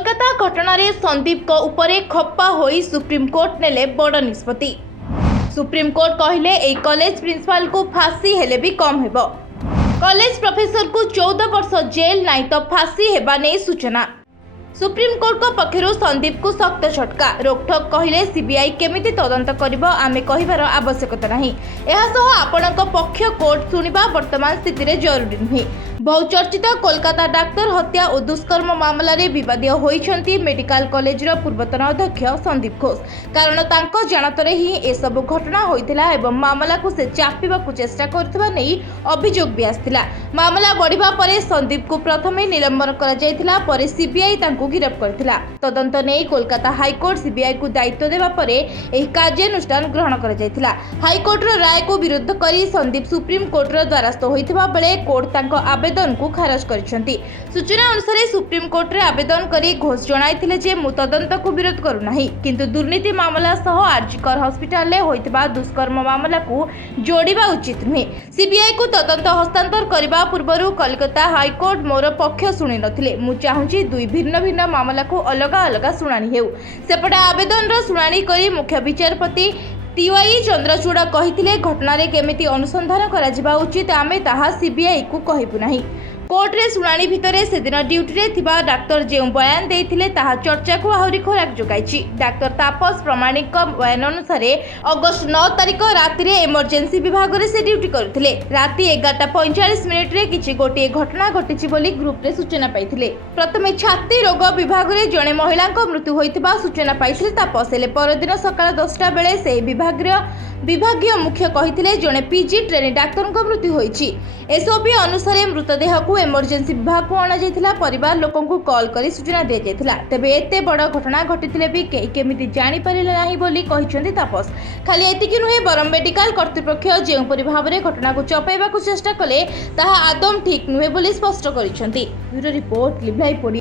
कोलकाता घटना संदीप को उपरे खप्पा होई सुप्रीमकोर्ट नेले बड़ निष्पत्ति। सुप्रीमकोर्ट कहले ए कॉलेज प्रिंसिपल को फांसी हेले भी कम हेबो। कॉलेज प्रोफेसर को 14 वर्ष जेल नहीं तो फांसी हेबा नै सूचना। सुप्रीमकोर्ट को पक्षरु संदीप को सख्त झटका। रोकठोक कहले सीबीआई केमिति तदंत करिबो आमे कहिबार आवश्यकता नाही। एहा सह आपणक पक्ष कोर्ट सुनिबा वर्तमान स्थिति रे जरूरी नहीं। बहुचर्चित कोलकाता डाक्तर हत्या और दुष्कर्म मामला रे विवादीय होइछंती मेडिकल कॉलेज रो पूर्वतन अध्यक्ष संदीप घोष। कारण तांको जानतरे ही ए सब घटना होइतिला एवं मामला को से चापिबाकू चेष्टा करथिबा नै अभियोग भी आस्थिला। मामला बढ़िबा परे संदीप को प्रथमे निलंबन करा जायतिला, परे सीबीआई तांको गिरफ्त करथिला। तदंत नै कोलकाता हाईकोर्ट सीबीआई को दायित्व देबा परे एही कार्यानुष्ठान ग्रहण करा जायतिला। हाईकोर्ट रो राय को विरोध करी संदीप सुप्रीम कोर्ट रो द्वारस्थ होइथिबा बेले कोर्ट तांको आवेदन को खारज करिसेंती। सूचना अनुसार सुप्रीम कोर्ट रे आवेदन करी घोष जणाइथिले जे मु तदंत को विरोध करू नाही, किंतु दुर्नीति मामला सह आरजीकर हॉस्पिटल ले होइथिबा दुष्कर्म मामला को जोड़िबा उचित नुहे। सीबीआई को तदंत हस्तांतर करबा पूर्वरु कोलकाता हाईकोर्ट मोर पक्ष सुनि नथिले। मु चाहुची दुई भिन्न भिन्न मामला को अलग अलग शुणाणी हेउ। सेपटे आवेदन रो शुणाणी करी मुख्य विचारपति टीवाई चंद्रचूड़ कहिथिले घटना रे केमिति अनुसंधान करा जिबा उचित आमे ताहा सीबीआई को कहिबु नाही। कोर्ट रे शुणाणी भितरे से दिन ड्यूटी रे थिबा डाक्टर जे बयान देथिले ताहा चर्चा को आहुरी खोराक जोगाइछि। डाक्टर तापस प्रमाणिक बयान अनुसार अगस्त 9 तारिख राति रे इमरजेंसी विभाग रे से ड्यूटी करथिले। राति 11:45 रे किछि गोटे घटना घटिछि बोली ग्रुप रे सूचना पाइथिले। प्रथमे छाती रोग विभाग रे जणे महिला को मृत्यु होइतिबा सूचना पाइथिले तापस। हेले परदिन सकाळ 10टा बेले से विभागीय मुख्य कहिथिले जणे पीजी ट्रेनी डाक्टर को मृत्यु होइछि। एसओपी अनुसार मृतदेह को इमरजेंसी विभाग को अणा जाइथिला। परिवार लोकन को कॉल करी सूचना दिया जाइथिला। तबे एते बड़ घटना घटिथिले भी केमिति जानि परिले नाही बोली कहिसंती तापस। खाली एतिकी नुहे बरम मेडिकल कर्तृपक्ष जेउ परि भाबरे घटना को चपेबा को चेष्टा कले ताहा आदम ठीक नुहे बोली स्पष्ट करिसंती। Bureau report live live.